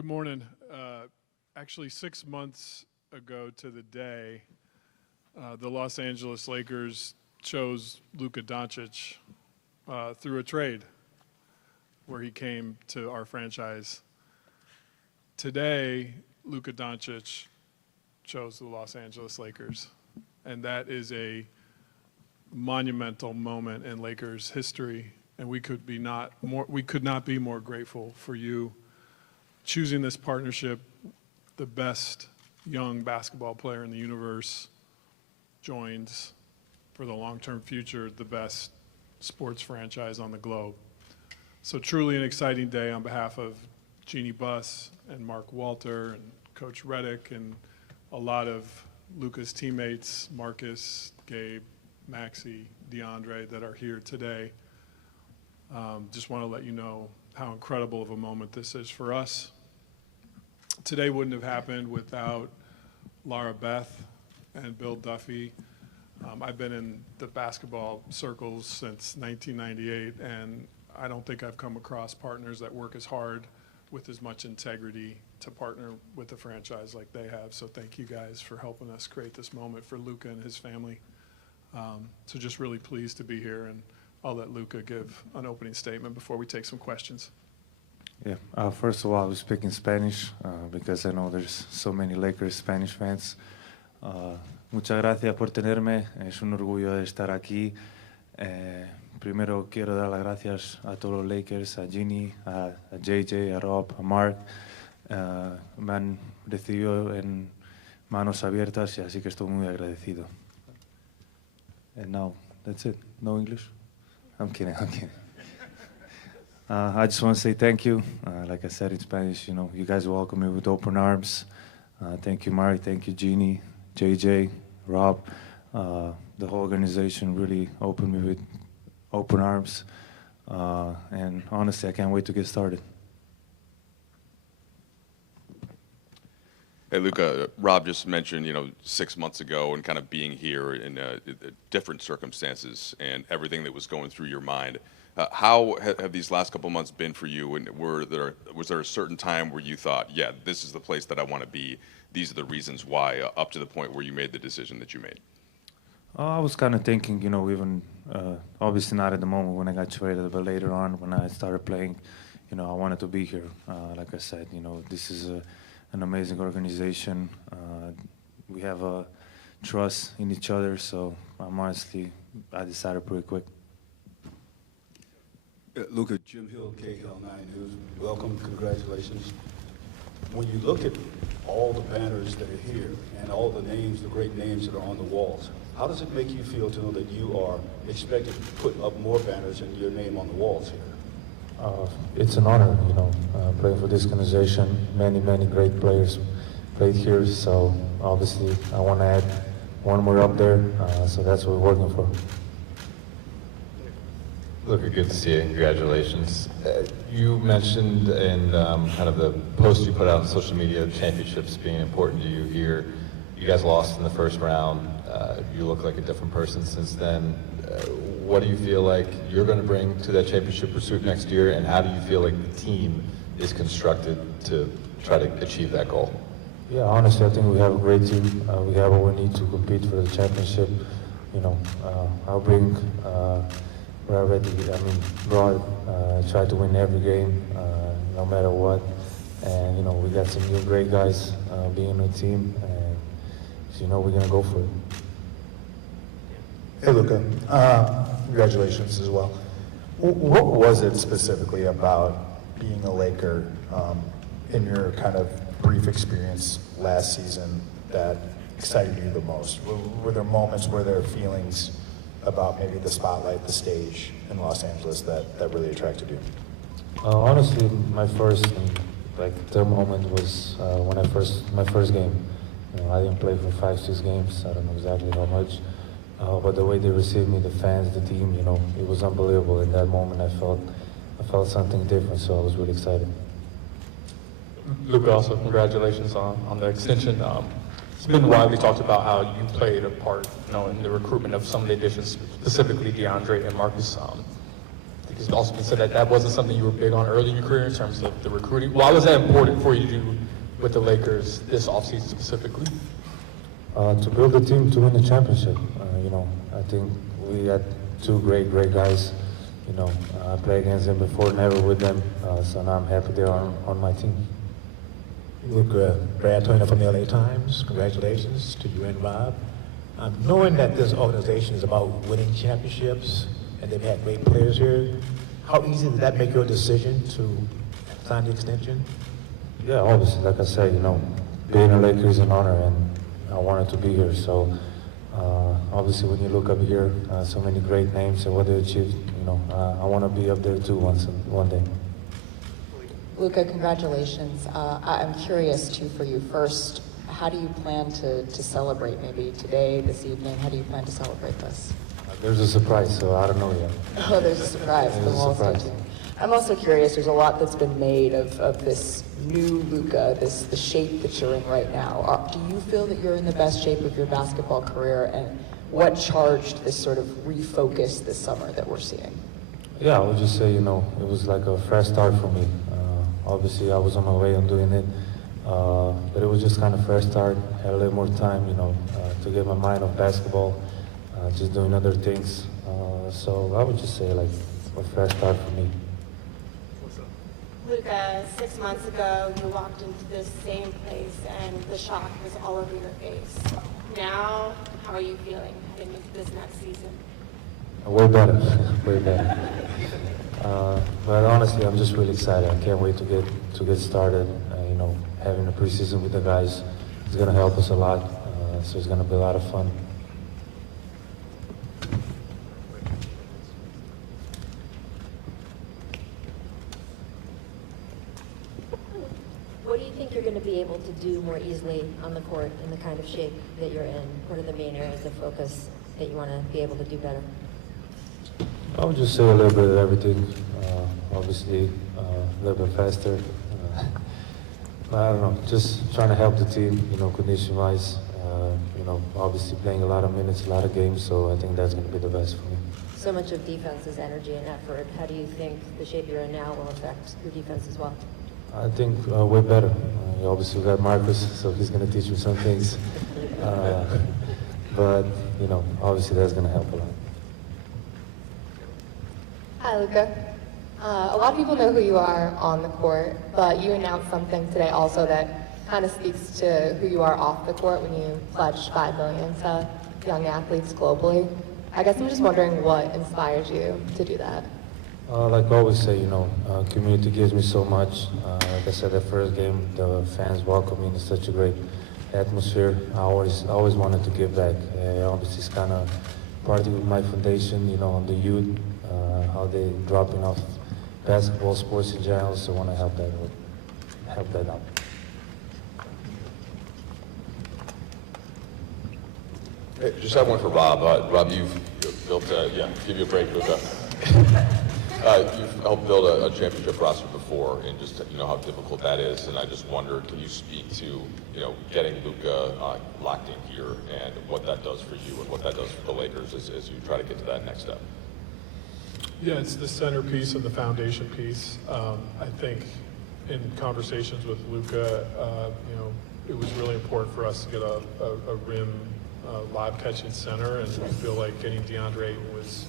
Good morning. Actually, 6 months ago to the day, the Los Angeles Lakers chose Luka Doncic through a trade where he came to our franchise. Today, Luka Doncic chose the Los Angeles Lakers, and that is a monumental moment in Lakers history, and we could not be more grateful for you choosing this partnership. The best young basketball player in the universe joins, for the long-term future, the best sports franchise on the globe. So truly an exciting day on behalf of Jeannie Buss and Mark Walter and Coach Reddick and a lot of Luka's teammates, Marcus, Gabe, Maxie, DeAndre, that are here today. Just want to let you know how incredible of a moment this is for us. Today wouldn't have happened without Laura Beth and Bill Duffy. I've been in the basketball circles since 1998, and I don't think I've come across partners that work as hard with as much integrity to partner with a franchise like they have. So thank you guys for helping us create this moment for Luka and his family. So just really pleased to be here, and I'll let Luka give an opening statement before we take some questions. Yeah, first of all, I will speak in Spanish because I know there's so many Lakers Spanish fans. Muchas gracias por tenerme, es un orgullo de estar aquí. Primero quiero dar las gracias a todos los Lakers, a Ginny, a JJ, a Rob, a Mark. Me han recibido en manos abiertas y así que estoy muy agradecido. And now, that's it. No English? I'm kidding. I just want to say thank you. Like I said in Spanish, you guys welcome me with open arms. Thank you, Mark. Thank you, Jeannie, JJ, Rob. The whole organization really opened me with open arms. And honestly, I can't wait to get started. Hey, Luka, Rob just mentioned, 6 months ago and kind of being here in different circumstances and everything that was going through your mind. How have these last couple months been for you? And was there a certain time where you thought, yeah, this is the place that I want to be? These are the reasons why, up to the point where you made the decision that you made? I was kind of thinking, even obviously not at the moment when I got traded, but later on when I started playing, I wanted to be here. Like I said, this is an amazing organization. We have a trust in each other, so I decided pretty quick. Luka, Jim Hill, KHL 9 News. Welcome, congratulations. When you look at all the banners that are here and all the names, the great names that are on the walls, how does it make you feel to know that you are expected to put up more banners and your name on the walls here? It's an honor, playing for this organization. Many great players played here, so obviously I want to add one more up there, so that's what we're working for. Look, good to see you. Congratulations. You mentioned in kind of the post you put out on social media, championships being important to you here. You guys lost in the first round. You look like a different person since then. What do you feel like you're going to bring to that championship pursuit next year, and how do you feel like the team is constructed to try to achieve that goal? Yeah, honestly, I think we have a great team. We have what we need to compete for the championship. I'll bring try to win every game, no matter what. And, we got some new great guys being on the team, and we're going to go for it. Hey, Luka. Congratulations as well. What was it specifically about being a Laker in your kind of brief experience last season that excited you the most? Were there moments, were there feelings about maybe the spotlight, the stage in Los Angeles that really attracted you? Honestly, my first moment was when my first game. I didn't play for 5-6 games. I don't know exactly how much, but the way they received me, the fans, the team, it was unbelievable. In that moment, I felt something different, so I was really excited. Luka, also congratulations on the extension. It's been widely talked about how you played a part, in the recruitment of some of the additions, specifically DeAndre and Marcus. it's also been said that that wasn't something you were big on early in your career in terms of the recruiting. Why was that important for you to do with the Lakers this offseason specifically? To build a team to win the championship. I think we had two great guys. I played against them before, never with them. So now I'm happy they're on my team. Luka, Brad Turner from the LA Times. Congratulations to you and Rob. Knowing that this organization is about winning championships and they've had great players here, how easy did that make your decision to sign the extension? Yeah, obviously, like I said, being a Laker is an honor, and I wanted to be here. So obviously, when you look up here, so many great names and what they achieved, I want to be up there too one day. Luka, congratulations. I'm curious too for you. First, how do you plan to celebrate? Maybe today, this evening. How do you plan to celebrate this? There's a surprise, so I don't know yet. Oh, there's a surprise. There's a surprise. I'm also curious. There's a lot that's been made of this new Luka, the shape that you're in right now. Do you feel that you're in the best shape of your basketball career? And what charged this sort of refocus this summer that we're seeing? Yeah, I would just say, it was like a fresh start for me. Obviously, I was on my way on doing it, but it was just kind of fresh start. Had a little more time, to get my mind off basketball, just doing other things. So I would just say, like, a fresh start for me. Luka, 6 months ago, you walked into this same place and the shock was all over your face. Now, how are you feeling heading into this next season? Way better, way better. But honestly, I'm just really excited. I can't wait to get started. Having a preseason with the guys is going to help us a lot. So it's going to be a lot of fun. What do you think you're going to be able to do more easily on the court in the kind of shape that you're in? What are the main areas of focus that you want to be able to do better? I would just say a little bit of everything. Obviously, a little bit faster. I don't know, just trying to help the team, condition-wise. Obviously playing a lot of minutes, a lot of games, so I think that's going to be the best for me. So much of defense is energy and effort. How do you think the shape you're in now will affect your defense as well? I think way better. Obviously we got Marcus, so he's going to teach me some things. But, obviously that's going to help a lot. Hi, Luka. A lot of people know who you are on the court, but you announced something today also that kind of speaks to who you are off the court when you pledged $5 million to young athletes globally. I guess I'm just wondering what inspires you to do that. Like I always say, community gives me so much. Like I said, the first game, the fans welcome me in such a great atmosphere. I always wanted to give back. Obviously, it's kind of partly with my foundation, on the youth, how they dropping off basketball, sports in general. So I want to help that out. Hey, just have one for Rob. Rob, you've built give you a break, Luka. You've helped build a championship roster before, and just how difficult that is. And I just wondered, can you speak to getting Luka locked in here and what that does for you and what that does for the Lakers as you try to get to that next step? Yeah, it's the centerpiece and the foundation piece. I think in conversations with Luka, it was really important for us to get a rim lob catching center, and I feel like getting DeAndre was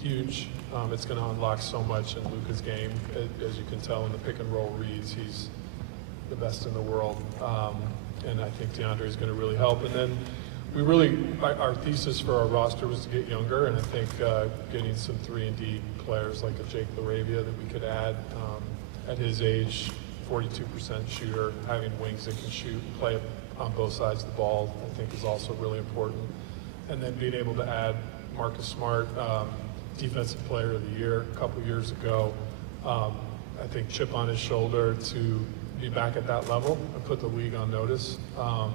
huge. It's going to unlock so much in Luka's game. As you can tell in the pick and roll reads, he's the best in the world. And I think DeAndre is going to really help. And then our thesis for our roster was to get younger, and I think getting some 3-and-D players like a Jake LaRavia that we could add at his age, 42% shooter, having wings that can shoot, play on both sides of the ball, I think is also really important. And then being able to add Marcus Smart, Defensive Player of the Year a couple years ago. I think chip on his shoulder to be back at that level and put the league on notice. I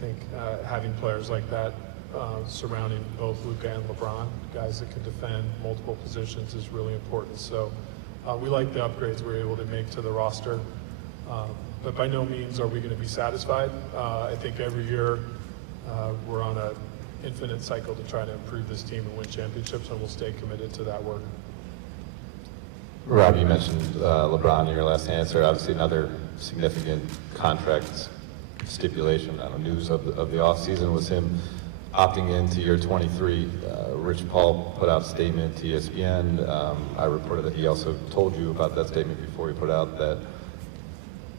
think having players like that surrounding both Luka and LeBron, guys that can defend multiple positions, is really important. So we like the upgrades we're able to make to the roster. But by no means are we going to be satisfied. I think every year we're on an infinite cycle to try to improve this team and win championships, and we'll stay committed to that work. Rob, you mentioned LeBron in your last answer. Obviously, another significant contract stipulation, news of the offseason was him opting into year 23. Rich Paul put out a statement to ESPN. I reported that he also told you about that statement before he put out that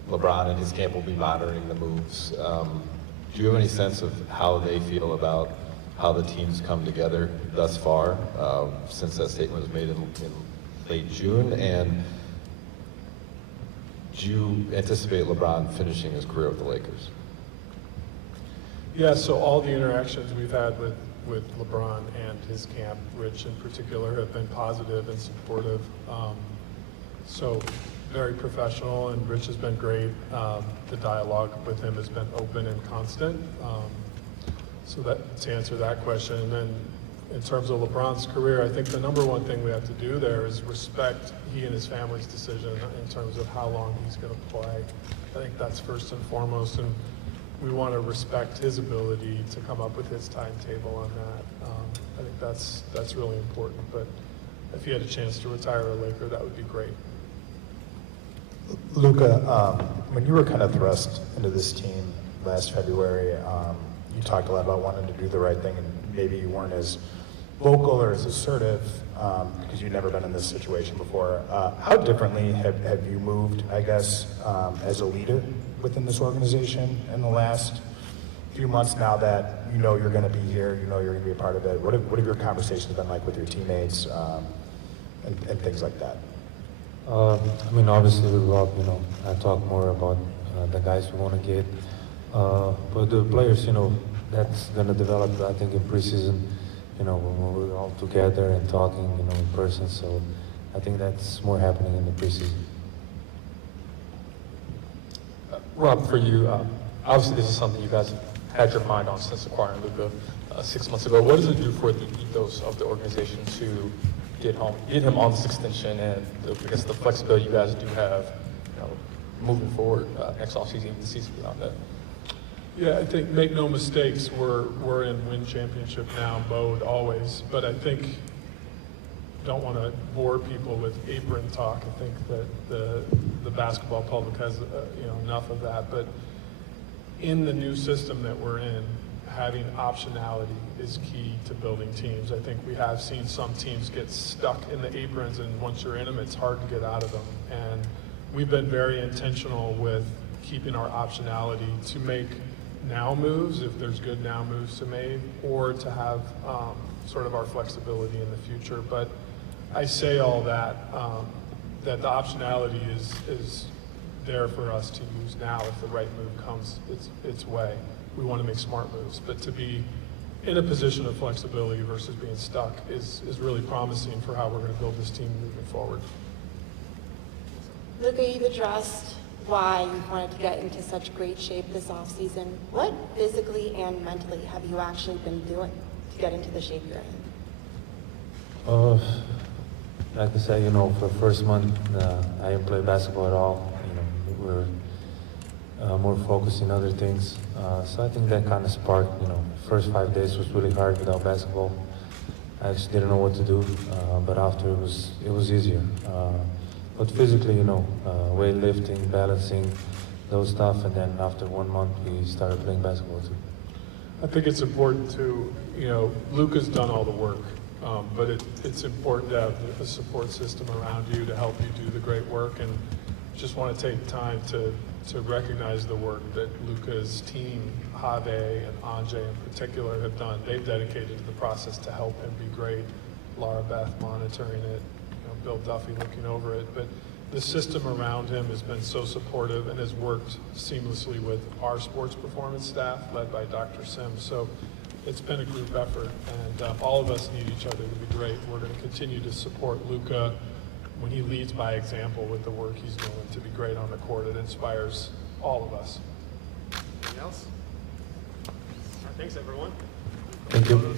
LeBron and his camp will be monitoring the moves. Do you have any sense of how they feel about how the teams come together thus far, since that statement was made in late June? And do you anticipate LeBron finishing his career with the Lakers? Yeah, so all the interactions we've had with LeBron and his camp, Rich in particular, have been positive and supportive. So very professional, and Rich has been great. The dialogue with him has been open and constant. So that, to answer that question, and then in terms of LeBron's career, I think the number one thing we have to do there is respect he and his family's decision in terms of how long he's going to play. I think that's first and foremost, and we want to respect his ability to come up with his timetable on that. I think that's really important, but if he had a chance to retire a Laker, that would be great. Luka, when you were kind of thrust into this team last February, you talked a lot about wanting to do the right thing, and maybe you weren't as vocal or as assertive because you'd never been in this situation before. How differently have you moved, I guess, as a leader within this organization in the last few months now that you know you're going to be here, you know you're going to be a part of it? What have your conversations been like with your teammates and things like that? Obviously with Rob, I talk more about the guys we want to get. But the players, that's going to develop, I think, in preseason, when we're all together and talking, in person. So I think that's more happening in the preseason. Rob, for you, obviously this is something you guys had your mind on since acquiring Luka 6 months ago. What does it do for the ethos of the organization to get him on this extension, and the flexibility you guys do have, moving forward next offseason, even the season beyond that? Yeah, I think, make no mistakes, we're in win championship now mode always, but I think, don't want to bore people with apron talk. I think that the basketball public has enough of that, but in the new system that we're in, having optionality is key to building teams. I think we have seen some teams get stuck in the aprons, and once you're in them, it's hard to get out of them. And we've been very intentional with keeping our optionality to make now moves, if there's good now moves to make, or to have sort of our flexibility in the future. But I say all that, that the optionality is there for us to use now if the right move comes its way. We want to make smart moves, but to be in a position of flexibility versus being stuck is really promising for how we're going to build this team moving forward. Luka, you've addressed why you wanted to get into such great shape this offseason. What physically and mentally have you actually been doing to get into the shape you're in? Like I said, for the first month, I didn't play basketball at all. We were more focused in other things. So I think that kind of sparked, first 5 days was really hard without basketball. I just didn't know what to do, but after it was easier. But physically, weightlifting, balancing, those stuff, and then after 1 month, we started playing basketball too. I think it's important to, Luka's done all the work, but it's important to have a support system around you to help you do the great work, and just want to take time to recognize the work that Luka's team, Have and Anjay in particular, have done. They've dedicated to the process to help him be great. Laura Beth monitoring it, Bill Duffy looking over it, but the system around him has been so supportive and has worked seamlessly with our sports performance staff led by Dr. Sims. So it's been a group effort, and all of us need each other to be great. We're going to continue to support Luka when he leads by example with the work he's doing to be great on the court. It inspires all of us. Anything else? Thanks, everyone. Thank you.